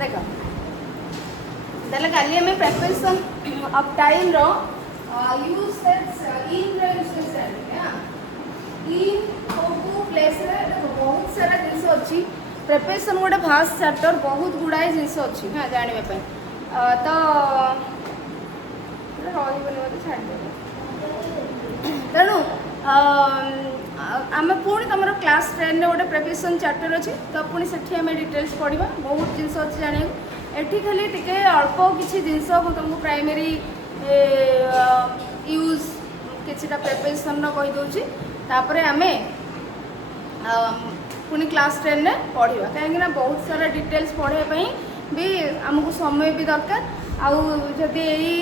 देख ताले काली हमें प्रिपरेशन ऑफ टाइम रो यूसेज इन रे यूसेज है इन को प्लेस रे बहुत सारा जिंस अछि प्रिपरेशन गोटे फास्ट चैप्टर बहुत गुड़ाए जिंस अछि हां जानिबे पे तो रही बोले मते छाड़ दे तेणु आम पुणी तुम क्लास 10 रे गोटे प्रिपरेशन चैप्टर अच्छी तो पुणी से आम डिटेल्स पढ़ा बहुत जिनस अच्छी जाना एठी खाली टिके अल्प किसी जिनस तुमको प्राइमरी यूज किसीटा प्रिपरेशन कहीदे तापर आम पुणी क्लास 10 रे पढ़ा कहीं बहुत सारा डिटेल्स पढ़ाई भी आमको समय भी दरकार आउ जदि यही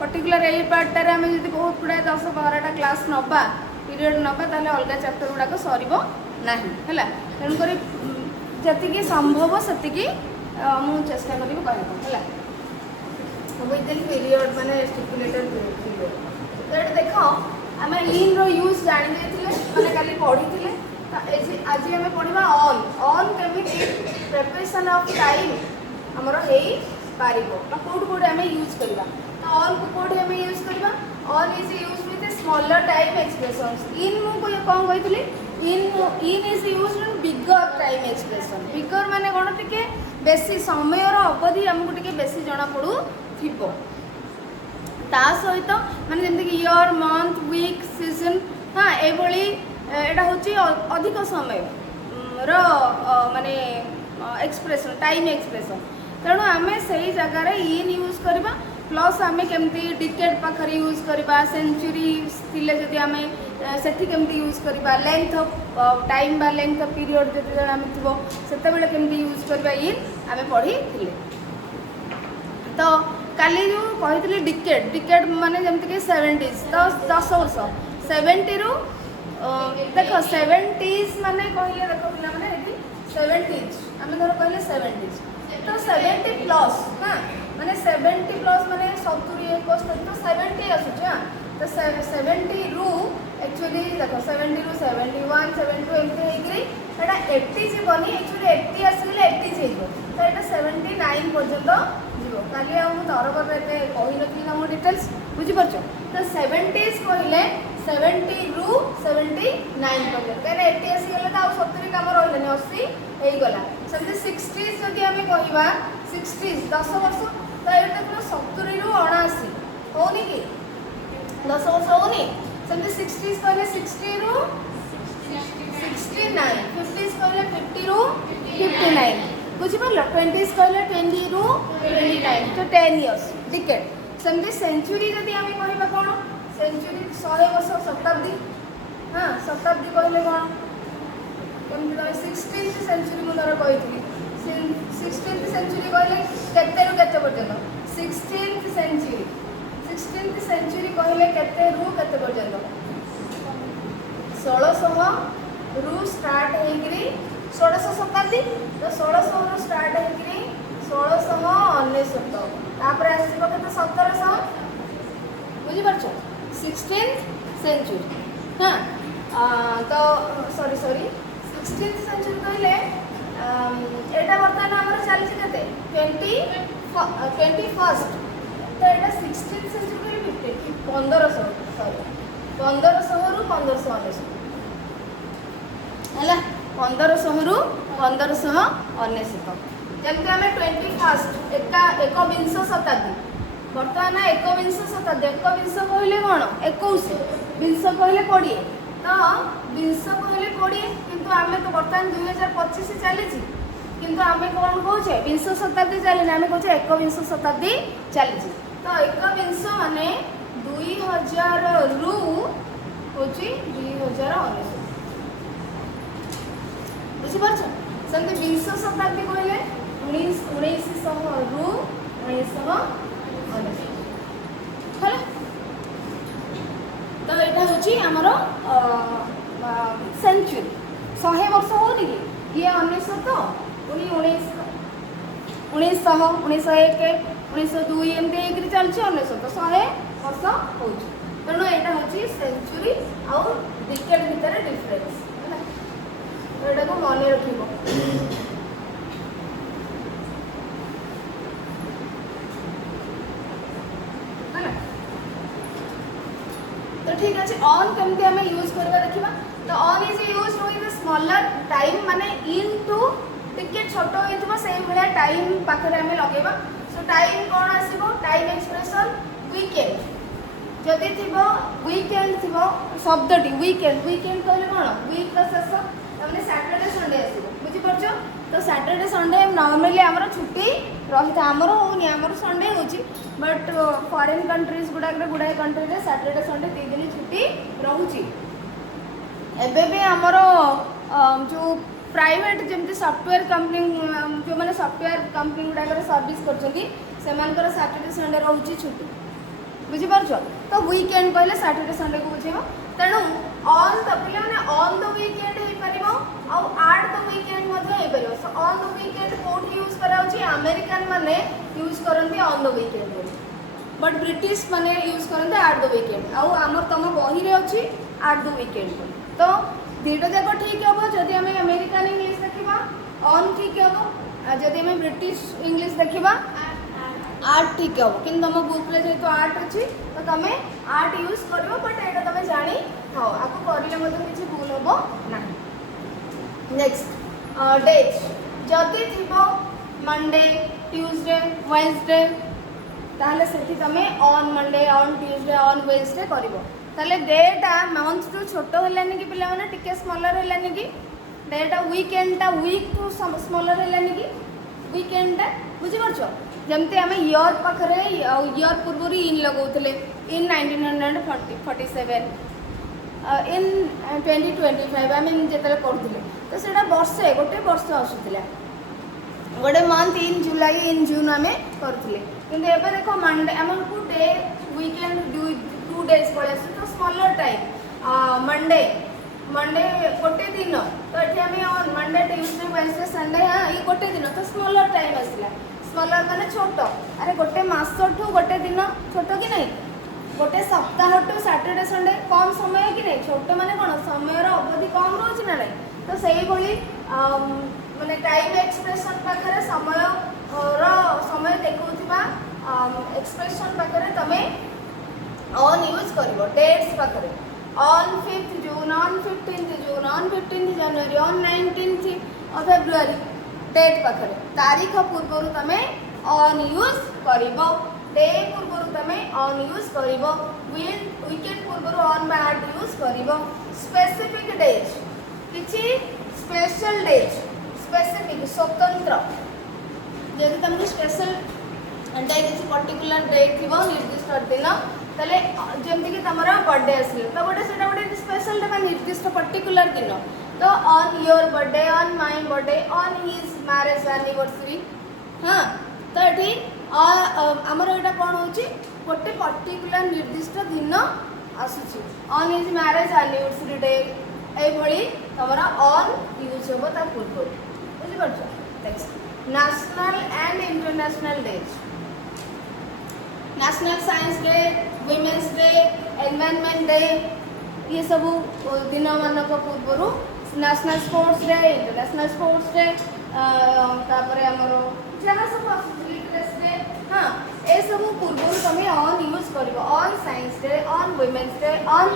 पर्टिकुलर यही पार्टार आम जब बहुत गुड़ाए 10-12टा क्लास नवा पीरियड नवा ताले अलग चैप्टर गुड़ाक सरना है तेणुक जी संभव से मुझे चेष्टा करी कहना विदिन पीरियड माने स्टिपुलेटेड पीरियड तो ये देख आम इन रो यूज जानी मैंने काली पढ़ी आज आम पढ़ा ऑन केमी प्रिपरेशन ऑफ टाइम आमर हो पार कौट कौट आम यूज करवा तो ऑल को कौट आम यूज करवा all is use with smaller time expressions in मुझे कौन कही in is use bigger time expression bigger माने कौन टिके बेसी समय अवधि आमको टिके बेसी जना पड़ू थिबो ता सहित माने जेमति कि ईयर मंथ वीक सीजन हाँ एभली एटा होची अधिक समय रो माने एक्सप्रेशन टाइम एक्सप्रेशन तेणु आम से जगार इन यूज करवा प्लस आम केमती डिकेड पाखर यूज करवा सेंचुरी थिले जदि आम सेठी केमती यूज करवा लेंथ ऑफ टाइम बा लेंथ ऑफ पीरियड जदि आम थो सेते बेले केमती यूज करवा इन आम पढ़ी थिले तो काली जो कही डिकेड डिकेड माने जमती कि 70s तो 10 वर्ष 70 रु देख 70s माने कहले देख पिला माने एठी 70s आम धर कहले 70s तो 70 प्लस हाँ माने 70 प्लस माने 70 71 तो 70 आसुच हाँ तो 70 रु एक्चुअली देख 70 रु 71 72 एमती हेकरी एटा 80 जीवनी एक्चुअली 80 आसीले 80 जीवो तो एटा 79 पर्यंत जीवो काली आ मु तरबर एते कहि नथि ना मो डिटेल्स बुझि परछो तो 70s कहले 70 रु 79 पर्यंत काने 80 आसी गेले तो आ 70 काम रहले 80 हेई गला सेमते 60s जदि आमे कहिबा 60s 10 वर्ष तो एटा पूरा 70 रु 79 होनी कि 10 वर्ष होनी सेमते 60s कहले 60 रु 69 50s कहले 50 रु 59 बुझी पारल 20s कहले 20 रु 29 तो 10 इयर्स डिकेड सेमते सेंचुरी जदि आमे कहिबा कोन सेंचुरी 100 वर्ष शताब्दी हाँ शताब्दी कहले कोन कमी 16th सेंचुरी मुझे कही 16th सेंचुरी कहले केते रु केते पर्यंत 16th सेंचुरी कहले केते रु केते पर्यंत 1600 रु स्टार्ट हेकरी 1600 शताब्दी तो 1600 रु स्टार्ट हेकरी 1699 तापर आसीबो केते 1700 बुझी परछो 16th सेंचुरी हाँ तो सॉरी 16th सेंचुरी कहले एटा बर्तमान हमर चली केते 21st तो एटा 16th सेंचुरी 1500 सॉरी 1500 रु 1599 हैला 1500 रु 1599 जमते आमे 21st एकविंश शताब्दी बर्तमान एकविंश शताब्दी एकविंश कहले कोन 21 विंश कहले 20 तो विंश कहले 20 किंतु आमे तो बर्तमान 2025 चली किंतु आमे कौन कहे विंश शताब्दी चलने आमे कहे एकविंश शताब्दी चली तो एकविंश माने 2000 रु होची 2019 बुझिपारछ सेमते विंश शताब्दी कहले 1900 रु 1919 ହେଲା तो यहाँ हूँ आमर सेंचुरी 100 वर्ष होनी कि ये 1900 तो पुणी 1900 1901 1902 एमती चलती 1900 तो 100 वर्ष हो तेणु यहाँ हूँ सेंचुरी आउ डिकेड भितर डिफरेन्स है तो यहाँ मन रख ठीक अच्छे ऑन केमती आम यूज करवा देखा तो on is use with smaller time माने इन टू टिके छोट हो से भाया टाइम पाखे आम लगेगा सो टाइम कौन आसो टाइम एक्सप्रेशन वीकेंड जदि थी वीकेंड थी शब्दी वीकेंड वीकेंड कहले कौन वीक शेष तमें सैटरडे संडे आस बुझीपार तो सैटरडे संडे नॉर्मली आमर छुट्टी रही था आमर होनी आमर संडे होची बट फॉरेन कंट्रीज गुड़ाक गुड़ाए कंट्री में सैटरडे संडे 3 दिन छुट्टी रोची एबे भी आमर जो प्राइवेट जमती सॉफ्टवेयर कंपनी जो मैंने सॉफ्टवेयर कंपनी गुड़ाक सर्विस कर सैटरडे संडे रोची छुट्टी बुझीपार तो वीकेंड कहले सैटरडे संडे को बुझेब तेणु ऑन द पे ऑन द वीकेंड हो पार आट द वीकेंड हो सो ऑन द वीकेंड कौट यूज कराऊँ अमेरिकन माने यूज करती on the weekend but British माने यूज करते आट द वीकेंड आमर तुम बही रे अच्छी आट द वीकेंड तो दुईटा जाक ठीक हम जदि आम अमेरिकन इंग्लीश देखा ऑन ठीक हम जदि आम ब्रिटिश इंग्लीश देखा आर्ट ठीक हम कि तुम बुक रे जेहेतु आर्ट अच्छी तो तुम आर्ट यूज कर बट यहाँ तुम जानी हाँ आपको करले किसी भूल हम ना नेक्स्ट डेज जदि थी मंडे ट्यूसडे वेडनेसडे ताहले सेठी तमे on Monday on Tuesday on Wednesday करिवो ताहले डेटा मंथ टू छोटो हेलानी कि पिला माने टिके स्मॉलर हेलानी कि डेटा वीकेंड टा वीक टू स्मॉलर हेलानी कि वीकेंड टा बुझी परछो जमते आम इयर पाखरे इयर पूर्व इन लगौले इन 1947 इन 2025 आम जिते पढ़ुले तो सेटा वर्षे गोटे वर्ष आसूला गोटे मंथ इन जुलाई इन जून आम करुले कि देख मंडे आमको डे वीकेंड 2 डेज पड़े आस तो स्मॉलर टाइम मंडे मंडे गोटे दिन तो ये आम मंडे ट्यूसडे वेडनेसडे संडे हाँ ये गोटे दिन तो स्मॉलर टाइम आसला स्मॉलर माने छोट अरे गोटे मास ठू गोटे दिन छोट कि नहीं गोटे सप्ताह टू सैटरडे संडे कम समय कि नहीं छोट माने कौन समय अवधि कम रोच ना नहीं तो से माने टाइम एक्सप्रेशन पाखे समय समय देखा एक्सप्रेशन पाखे तुम ऑन यूज कर डेट्स पाखे ऑन 5th जून ऑन 15th जून ऑन 15th जनवरी ऑन 19th फेब्रुआरी डेट पाखे तारीख पूर्व तुम ऑन यूज कर डे पूर्व तुम ऑन यूज कर वीकेंड पूर्व ऑन बार यूज कर स्पेसिफिक डेज किसी स्पेशल डेज स्पेसिफिक स्वतंत्र जब तुमको स्पेशल डे किसी पर्टिकुलर डे थी निर्दिष्ट दिन ताले जमती कि तुम बर्थडे आसले तो गोटे से गोटे स्पेशल डे निर्दिष्ट पर्टिकुलर दिन तो on your birthday on my birthday on his marriage anniversary हाँ तो ये आमर यहाँ कौन हो गोटे पर्टिकुलर निर्दिष्ट दिन आसूची on his marriage anniversary day ये तुम ऑन यूज हम ता पूर्व बुझीपार next national and international days national science day women's day environment day ये सब दिन मान पूर्व national sports day international sports day तापर आमर जहाँ सब लिटरेस डे हाँ ये सब पूर्व तुम ऑन यूज कर on science day on women's day on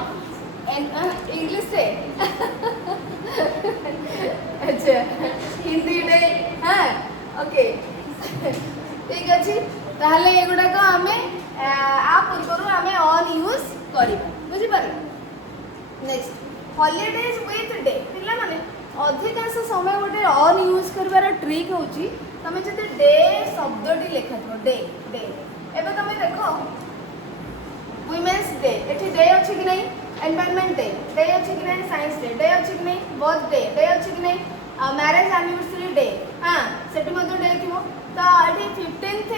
English day अच्छा हिंदी डे हाँ ओके ठीक अच्छे ताहले एगुड़ाक आम आ पूर्व आम ऑन यूज कर बुझीपार नेक्स्ट हॉलीडेज विथ डे पिला माने अधिकांश समय गोटे ऑन यूज कर ट्रिक हूँ तुम जो डे शब्दी लिखा थो डे डे एवं तुम देख वुमेन्स डे ये डे अच्छी कि नहीं एनवायरनमेंट डे अच्छी कि नहीं साइंस डे अच्छी कि नहीं बर्थडे डे अच्छी कि नहीं मैरेज एनिवर्सरी डे हाँ से डे थी तो ये 15th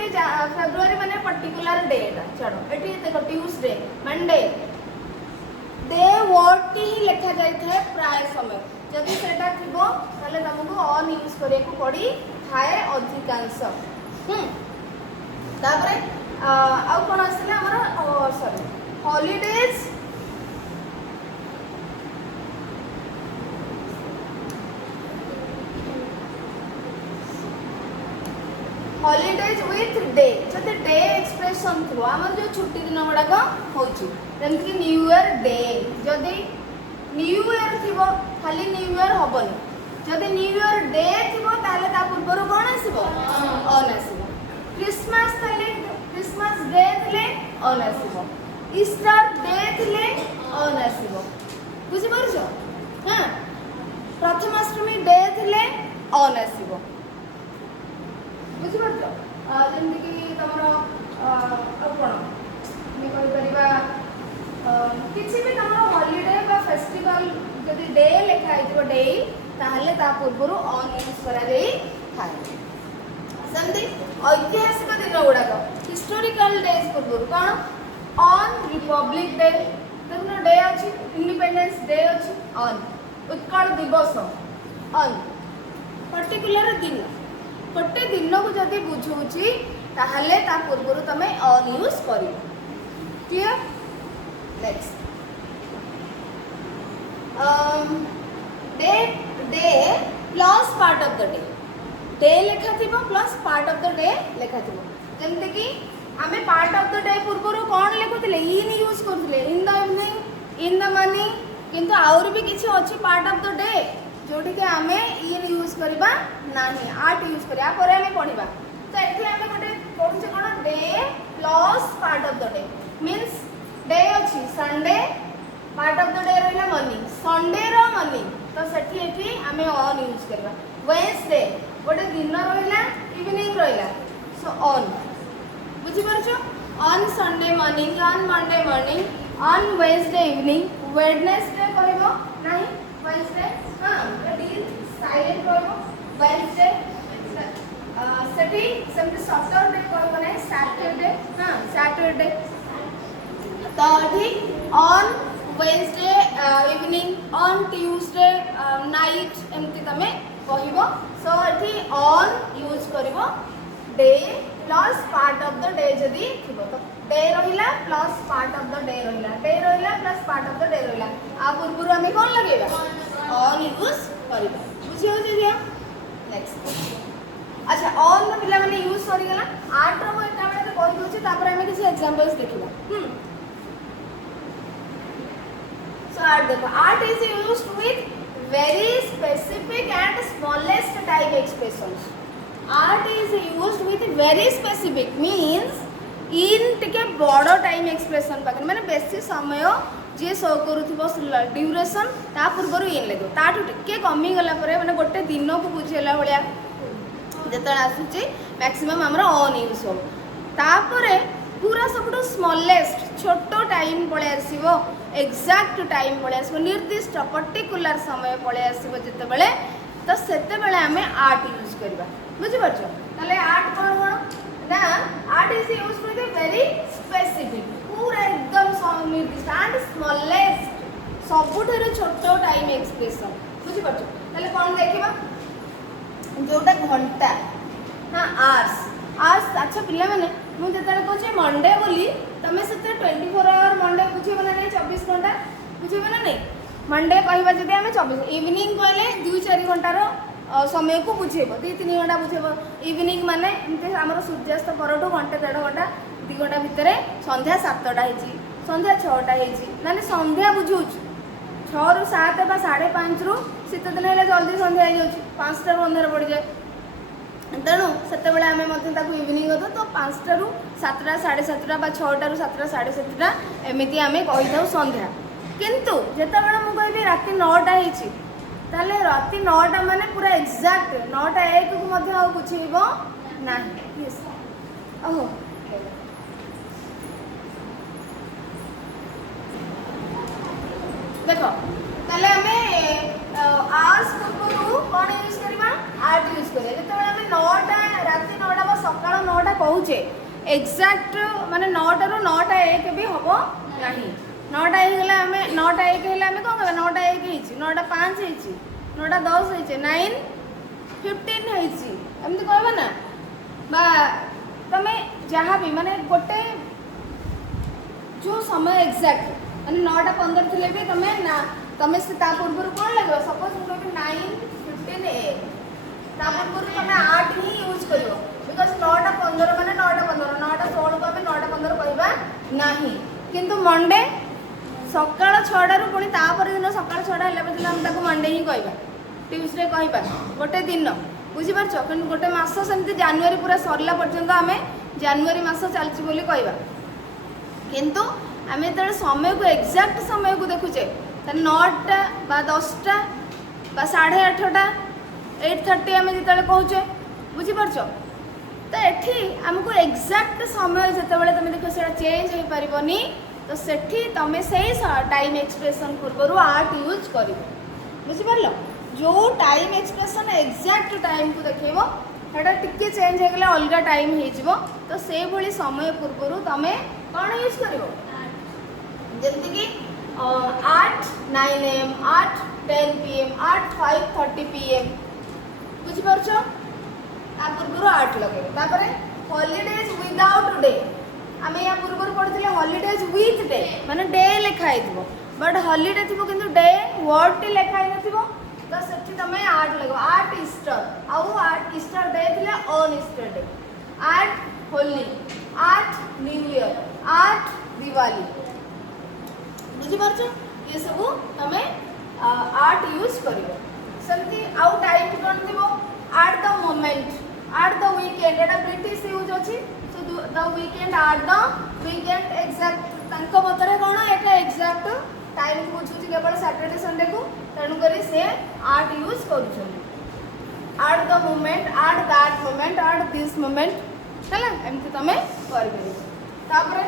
फेब्रुआरी माने पर्टिकुलर डे चलो ये देख ट्यूसडे मंडे डे वर्ड ही लिखा जाए प्राय समय जदि से तुमको ऑन यूज करा पड़ी थाए अधिकांश तापरे आउ कौन आसला आमर sorry holidays holidays with day जब डे एक्सप्रेशन थो आम जो छुट्टी दिन गुड़ाक हो जमीक न्यू इयर डे जदि न्यू इयर थी खाली न्यू इयर हेनी जदि न्यू इयर डे थी पूर्व कौन आसो अन आसो क्रिसमस क्रिसमस डे थे अन आसो ईस्टर डे थे अन आसो बुझीपार हाँ प्रथमाष्टमी डे थे अन आसो बुझीपार जमीक तुम कौन किसी भी तुम हॉलीडे बा फेस्टिवल जदि डे लिखाई डे ताहले ता पूर्व अन यूज करा थाए सेमती ऐतिहासिक दिन गुड़ाक हिस्टोरिकल डेज पूर्व कौन ऑन रिपब्लिक डे देखो डे अच्छी इंडिपेंडेंस डे अच्छी ऑन उत्कल दिवस ऑन पर्टिकुलर दिन गोटे दिन को जदि बुझाऊँगी ताहले ता पूर्व तुम ऑन यूज कर clear next day plus part of the day लिखा थी plus part of the day लिखा थी जमती कि आमे पार्ट ऑफ द डे पूर्व कौन लिखुले इन यूज करते in the evening in the morning किंतु आउर भी किसी अच्छी पार्ट ऑफ द डे जोटी कि आमे इन यूज करबा नाही आर्ट यूज करिया परे आमे पढिबा तो एठी आमे गोटे पढुचे कोन day plus part of the day means day अच्छी Sunday part of the day रहिला मॉर्निंग संडे रो मॉर्निंग तो सेठी एठी आमे ऑन यूज करबा वेडनेसडे गोटे दिन रहिला इवनिंग रहिला सो ऑन बुझी परछो on Sunday morning on Monday morning on Wednesday evening Wednesday कहबो नाही वेडनेसडे हां डी साइलेंट कहबो वेडनेसडे सेठी सेमती सैटरडे कहबो नाही सैटरडे हां सैटरडे तो ठीक on Wednesday evening on Tuesday night एमती तमे कहबो सो एठी ऑन यूज करबो day plus part of the day जदी थिबो तो डे रहिला plus part of the day रहिला plus part of the day रहिला आ पूर्व हमें कोन लगेगा ऑन यूज करबो बुझी हो जे नेक्स्ट अच्छा ऑन नो पिला माने यूज करि गेला आर्ट रो एटा बेले तो कहि दोछि तापर हमें किसी एग्जांपल्स देखिबा सो आर्ट देखो art is used with very specific and smallest type expressions art is used with very specific means in टिके बड़ टाइम एक्सप्रेशन पाखन माने बेसी समय जे शो करूथिबो ड्यूरेशन ता पूर्व इन लगो ताठू टिके कमी गला परे माने गोटे दिन को बुझेला भलिया जेतण आसुची मैक्सिमम हमरा ऑन यूज हो तापरे पूरा सबटू स्मॉलेस्ट छोटो टाइम पळे आसीबो एक्जाक्ट टाइम पळे आसीबो निर्दिष्ट पर्टिकुलर समय पळे आसीबो जते बेले तो सेते बेले हमें आर्ट यूज करबा बुझि परछो तले आर्ट कोन कोन ना art is used with a very specific पूरा एकदम निर्दिष्ट एंड स्मॉलेस्ट सबुठेर छोटो टाइम एक्सप्रेशन बुझि परछो तले कोन देखिबा जोटा घंटा हां आवर्स अच्छा पिला माने मु जेतले कहछे मंडे बोली तमे सेते 24 आवर मंडे बुझेबो ना नहीं 24 घंटा बुझेबो ना नहीं मंडे कहबा जदि हमें 24 इवनिंग कहले 2-4 घंटार समय को बुझेबो 2-3 घंटा बुझेबो इवनिंग माने एमते हमर सूर्यास्त परठो घंटे 1.5 घंटा 2 घंटा भितरे संध्या 7टा हेची संध्या 6टा हेची माने संध्या बुझुछ 6 रु 7 बा 5:30 रु शीत दिन हेले जल्दी संध्या हो जाउछ 5टा अंधार पड़ जाए तेणु से आम इवनिंग होता तो 5टा रु 7टा 7:30 बा 6टा रु 7टा 7:30 एमती आम कही था संध्या किंतु जितेबाला मुझे राति 9टा होती ताले राति 9टा माने पूरा एक्जाक्ट 9टा 1 को बुझेब ना ओहो देख ताले आम आवर्स पूर्व कौन यूज करवा आर्ट यूज करिया जेतेबेले हमें 9टा राति 9टा बा सकाळ 9टा कहूचे एक्जाक्ट माने 9टा रु 9टा 1 भी हबो नाही 9टा 1 गेला हमें 9टा 1 हेला हमें कोन कहबा 9टा 1 हिची 9टा 5 हिची 9टा 10 हिची 9:15 हिची एमती कहबा ना बा तमे जहाँ भी माने गोटे जो समय एक्जाक्ट माने 9:15 थिले भी तमे ना तमे से ता पूर्व कौन लगो सपोज मुझे 9:15 AM ता पूर्व तमे 8 ही यूज करियो बिकॉज़ 9:15 माने 9:15 9:16 को हमें 9:15 कहबा नाही किंतु मंडे सकाळ 6टारू पुणी तापर दिन सकाळ 6टा हेला पर्यंत आम ताको मंडे ही कहबा ट्यूसडे कहबा गोटे दिन बुझिपारछ कि गोटे मास सेमती जानुआरी पूरा सरला पर्यंत आम जानुआरी मास चलछि बोली कहबा किंतु आम जो समय को एक्जाक्ट समय को देखुचे 9टा बा 10टा बा 8:30 8:30 आम जो कहचे बुझिपारछ तो ये आमको एक्जाक्ट समय जिते तुम देख से चेंज हो पारनी तो सेठी तुम से टाइम एक्सप्रेशन पूर्व आर्ट यूज कर बुझिपार जो टाइम एक्सप्रेशन एक्जाक्ट टाइम को देखेब सेटा टिके चेंज हो गले अलग टाइम हो तो से भली समय पूर्व तुम कौन यूज कर जमीक 8:09 AM 8:10 PM 8:05:30 PM बुझिपार पूर्व 8 लगे हॉलीडेज विदाउट डे आम या पूर्व पढ़ते हॉलीडेज विथ डे माने डे लिखाई थो बट हॉलीडे थी कि डे वर्ड टी लिखाई न तो से तुम 8 लगे 8 ईस्टर आउ 8 ईस्टर डे थे on Easter day 8 Holi 8 new year 8 Diwali बुझिपार ये सब तुम 8 यूज कर सेमती आउ टाइम कौन थी at the moment at the weekend Etah British use अछि so the weekend at the weekend exact तांको मतरे कोन एटा एक्जाक्ट टाइम को बुझुछि केवल सैटरडे संडे को तणु करी से आर्ट यूज करूछन at the moment at that moment at this moment हला एमति तमे करबे तापरे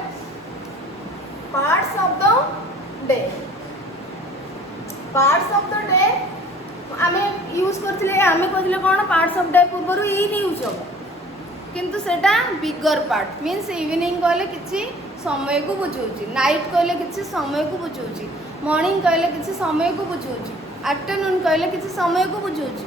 पार्ट्स ऑफ द डे आमे यूज करथिले आमे कहथिले कोन पार्ट्स ऑफ डे पूर्व इन यूज हो किंतु सेटा बिगर पार्ट मीन्स इवनिंग कहले किछि समय को बुझौछि नाइट कहले किछि समय को बुझौछि मॉर्निंग कहले किछि समय को बुझौछि आफ्टरनून कहले किछि समय को बुझौछि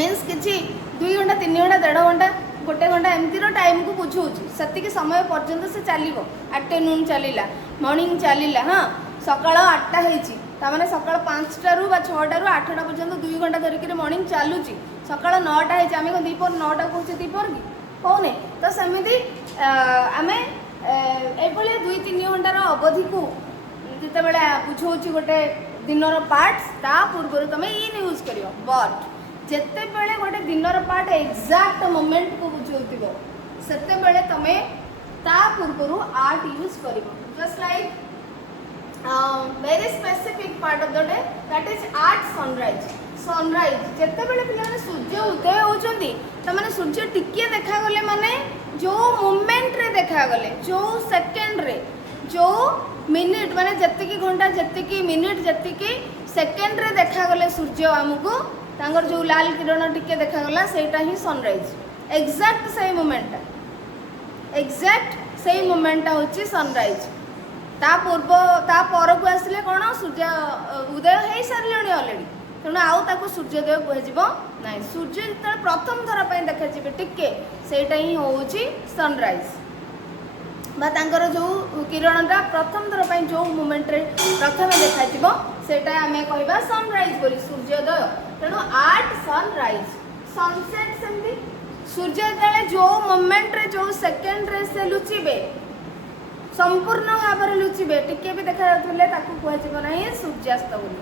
मीन्स किछि 2 घंटा 3 घंटा 1.5 घंटा 1 घंटा एमती टाइम को बुझौछि सेतिक समय पर्यंत से चलिबो आफ्टरनून चलिला मॉर्निंग चलिला हां सकाळ 8टा हेछि तामाने सकाळ 5टारू बा 6टारू 8टा पर्यंत 2 घंटा धरिक मॉर्निंग चलुची सकाळ 9टा हेछि आमे को दीपर 9टा कहूचे दीपर की कहने तो सेमिति आमे एभले 2-3 घंटार अवधि को जिते बेले बुझौछि गोटे दिनर पार्ट्स ता पूर्व तुम इन यूज करियो बट जिते बेले गोटे दिनर पार्ट एक्जाक्ट मोमेंट को बुझौथिबो सेते बेले तुम ता पूर्व आर्ट यूज करियो just like very specific part of the day that is at sunrise जेते बेले पिलाने सूर्य उदय होचंदी त माने सूर्य टिके देखा गले माने जो मोमेंट रे देखा गले जो सेकंड रे जो मिनिट माने जत्ते की घंटा जत्ते की मिनिट जत्ते की सेकंड रे देखा गले सूर्य हमको तांगर जो लाल किरण टिके देखा गला सेटा ही सनराइज एक्जाक्ट सही मोमेंट होची सनराइज ता पूर्व ता पर को आसिले कोन सूर्य उदय हे सारलेणी ऑलरेडी तेणु आउ ताको सूर्योदय कहजिबो नाही सूर्य जत प्रथम थर पय देखा जिबे टिके सेटा ही होउची सनराइज बा तांकर जो किरणटा प्रथम थर पय जो मोमेंट रे प्रथम देखा जिबो सेटा हमें कहबा सनराइज बोली सूर्योदय तेणु आर्ट सनराइज सनसेट सेमती सूर्योदय जो मोमेंट रे जो सेकंड रे से लुचिबे संपूर्ण भाव में लुचिबे टिके भी देखा जाते कहना सूर्यास्त बोली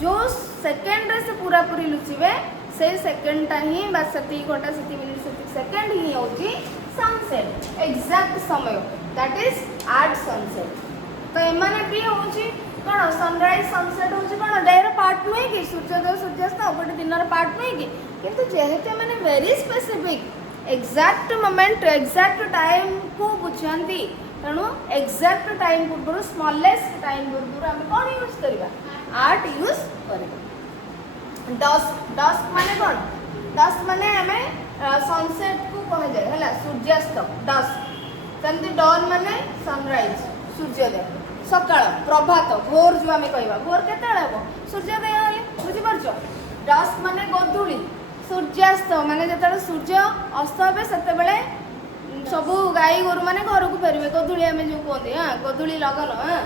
जो सेकेंड से पूरा पूरी लुचिबे से सेकेंडटा ही से घंटा से मिनिट से सेकेंड ही होची सनसेट एक्जाक्ट समय दैट इज आर्ट सनसेट तो एमाने भी होची कौन सनराइज सनसेट होची कौन डे पार्ट नुहे कि सूर्योदय सूर्यास्त गोटे दिन पार्ट नुहे कि किंतु जेहेतु मैंने very specific exact moment exact time को बुझाती तेणु एक्जाक्ट टाइम पूर्व स्मॉलेस्ट टाइम पूर्व आम कौन यूज करवा आर्ट यूज करवा डस्क माने कौन डस्क माने आमे सनसेट को कह जाए है सूर्यास्त डस्क सेमती डॉन माने सनराइज सूर्योदय सकाळ प्रभात भोर जो आमे कहवा भोर केते हम सूर्योदय हेले बुझी परछो डस्क माने गोधूली सूर्यास्त माने जतले सूर्य अस्त हे सेते बेले सब गाई गोरु माने घर को फेरबे गोधूली आमे जो कहते हाँ गोधूली लगन हाँ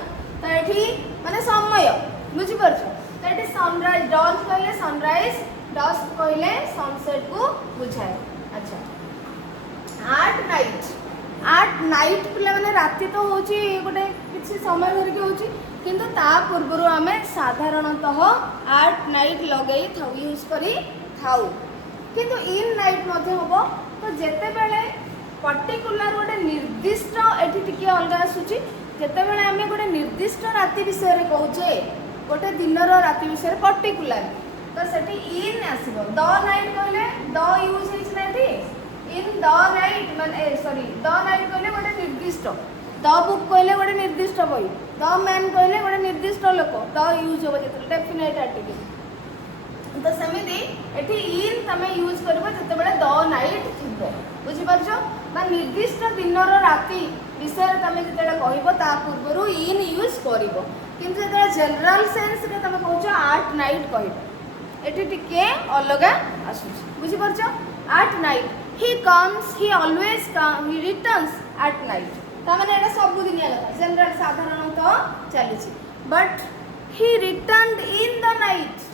तो ये माने समय बुझीपार तो ये सनराइज डॉन कहले सनराइज डस्क कहले सनसेट को बुझाए अच्छा आर्ट नाइट पिला माने राति तो होची गोटे किछि समय धरिक होची किंतु ता पूर्व आम साधारणतः आट नाइट लगे यूज करी थाउ किंतु इन नाइट हम तो जिते बड़े पर्टिकुलर गोटे निर्दिष्ट एटी टिके अलग आसूची जिते बड़े आम गोटे निर्दिष्ट राति विषय रे कहूचे गोटे दिनर राति विषय पर्टिकुलर तो सेठी इन आसीबो द नाइट कहले the use his night in the night माने सॉरी द नाइट कहले गोटे निर्दिष्ट द बुक कहले गोटे निर्दिष्ट बही द मैन कहले गोटे निर्दिष्ट लोक द यूज हो जेते डेफिनेट आर्टिकल तो सेमिति एठी इन तमे यूज करबो जते बेले द नाइट थिबो बुझि परछो बा निर्दिष्ट दिनर राति विषय तमे जते कहबो ता पूर्वरु इन यूज करिवो किंतु जते जनरल सेंस रे तमे कहउछो आट नाइट कहबो एठी टिके अलगा आसुछ बुझि परछो at night he comes he always he returns at night ता माने एटा सब दिन लगा जनरल साधारणतः चलीछि but he returned in the night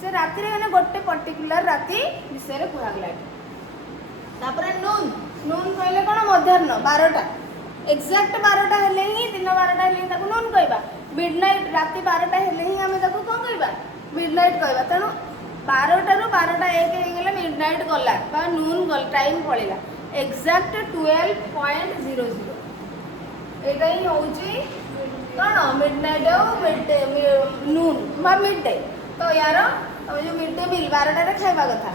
से राति रे गोटे पर्टिकुलर राति विषय कहला तापर नून नून कहले कौन मध्याह्न 12टा एक्जाक्ट 12टा हेले ही दिन 12टा हेले ताको नून कहबा मिडनाइट राति 12टा हेले ही हमें ताको कोन कहबा मिडनाइट कहबा तेणु 12टा रु 12टा एक हे गेले मिडनाइट गला बा नून गल टाइम पळिला एक्जाक्ट 12.00 एटा ही होउची कौन मिडनाइट मिड नून बा मिड डे तो यार जो मिड डे मिल 12टा खाइबा कथा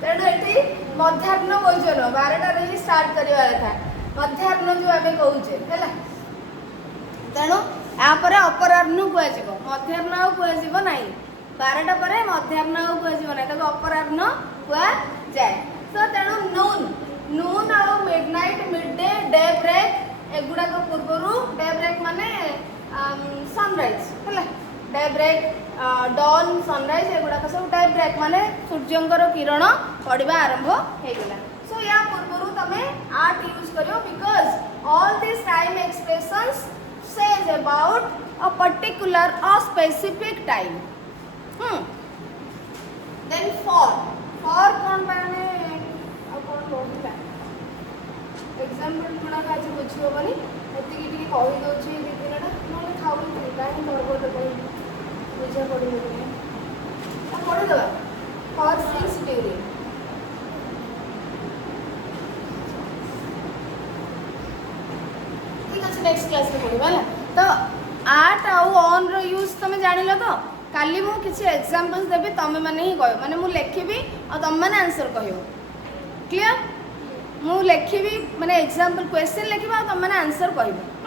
तेणु ये मध्याह्न भोजन 12टा ही स्टार्ट करवा कथा मध्याह्न जो आम कहे है तेणु यापर अपराह्न कह मध्याह्न आ कह ना 12टा पर मध्याह्न आ कह ना अपराह्न कह जाए तो तेणु नून नून आ midnight mid day day break एगुड़ाक पूर्वर डे ब्रेक माने सनराइज है डे ब्रेक डॉन सनराइज एगुड़ाक सब डे ब्रेक माने सूर्यंकर किरण पड़वा आरंभ हो गला सो या पूर्व तमे आर्ट यूज करियो because all this time expressions says about a particular a specific time then for कौन माने कौन बोलता एग्जांपल गुणा आज बुझिबनी एति की कहि दोछि दी दिनटा नले खाउनी काहे धरबो तो कहि बुझा पड़ी पढ़ी दबा फॉर 6 ड्यूरिंग ठीक अच्छे नेक्स्ट क्लास में पढ़ा है तो आर्ट आउ ऑन रो यूज तुम जान तो काली मु किसी एग्जांपल्स देबी तुम मैंने ही कह माने मु लिखिबी और तुम मैंने आंसर कहयो क्लियर मु लिखिबी माने एग्जांपल क्वेश्चन लिखिबा और तुम मैंने आंसर कहबो